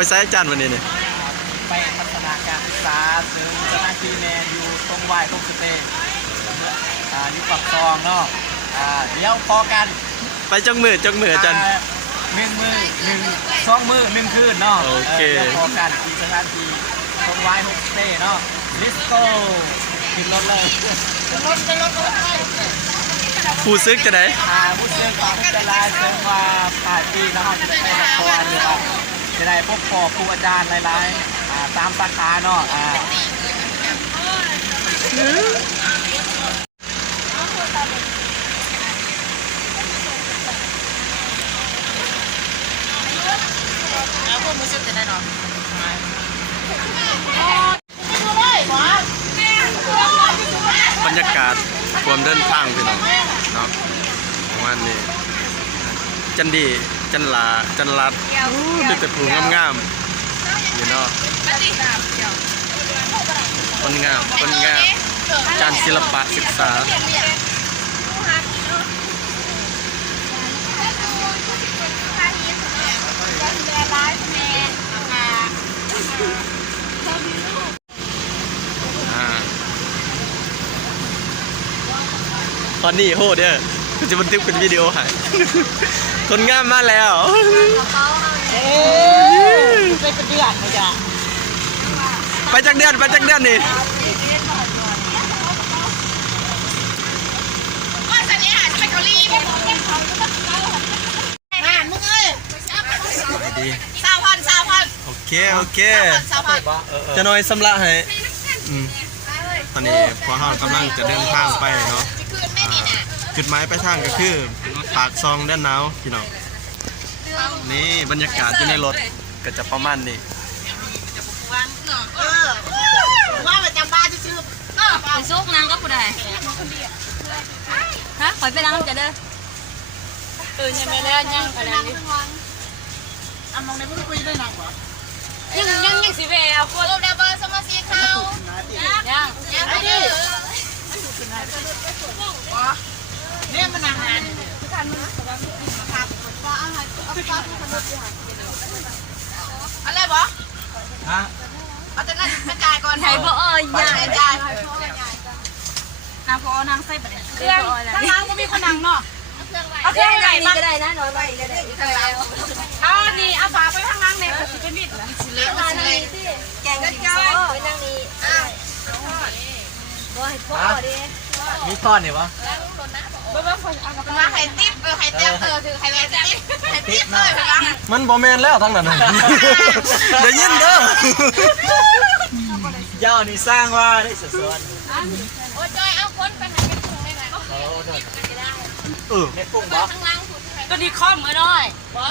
ไปใช้จานวันนี้เนี่ยไปพัฒนาการศึกษาเสริมสถานที่แมนอยู่ตรงวายตรงสเตย์อยู่ปักซองเนาะเดี๋ยวพอกันไปจังมือจัน1 มื้อ 1 คืนเนาะโอเคพอกันที่สถานที่ตรงวายโฮมสเตย์เนาะลิสโก้ขึ้นรถเลยผู้ซึกจะได้ผู้ซื้อของจะลายเสริมว่าผ่านปีแล้วจะได้ละครเลยจะได้พบปอครูอาจารย์หลายๆตามสาขาเนาะแล้วพวกมือซื้อจะได้เนาะบรรยากาศความเดินทางพี่น้องเนาะวันนี้จันดีจันลาจันรัดเป็นแต่ผู้งามๆอยู่เนาะคนงามจานศิลปะศึกษาตอนนี้โหเด้อคุณจะบันทึกเป็นวิดีโอให้คนงามมาแล้วไปเป็นเดือนเลยจ้ะไปจักเดือนนี่ดีโอเคจะน้อยสำละให้ตอนนี้พอเรากำลังจะเดินทางไปเนาะจุดหมายปลายทางก็คือปากซองด้านหนาวพี่น้องนี่บรรยากาศอยู่ในรถก็จะประมาณนี้ว่าประจำบ้านชื่อไปซุกนางก็ผู้ใดฮะขอไปล้างจะเด้อยังไม่ได้ยังขนาดนี้มองในมือคุยได้นางปะยังสิเวเอาคนเดบเบอร์สมาชิกเขายังไม่ได้เนี่ยมันนางงานอะไรบ่ฮะเอาแต่เงินกระจายก่อนไทยบ่ใหญ่กระจายนางพอนางใส่บัตรเครื่องถ้านางก็มีคนนางเนาะเอาเครื่องไหนมาก็ได้นะน้อยไปก็ได้เอานี่เอาฝาไปข้างล่างเนี่ยคือเป็นมิดเหรอมาทางนี้สิแกงกันจ้อยไปทางนี้บ่ให้พ่อดิมีก้อนเนี่ยวะมาไข่ติ๊บไข่เตี้ยถือไข่แม่ติ๊บไข่ติ๊บเลยมันบอแมนแล้วทั้งนั้นเดี๋ยวยินเด้อยาวนี่สร้างว่าได้สวนโอ้ยจอยเอาคนไปหาเป็นถุงได้ไหมเม็ดกุ้งบ่ก็ดีคอมมาหน่อยบ่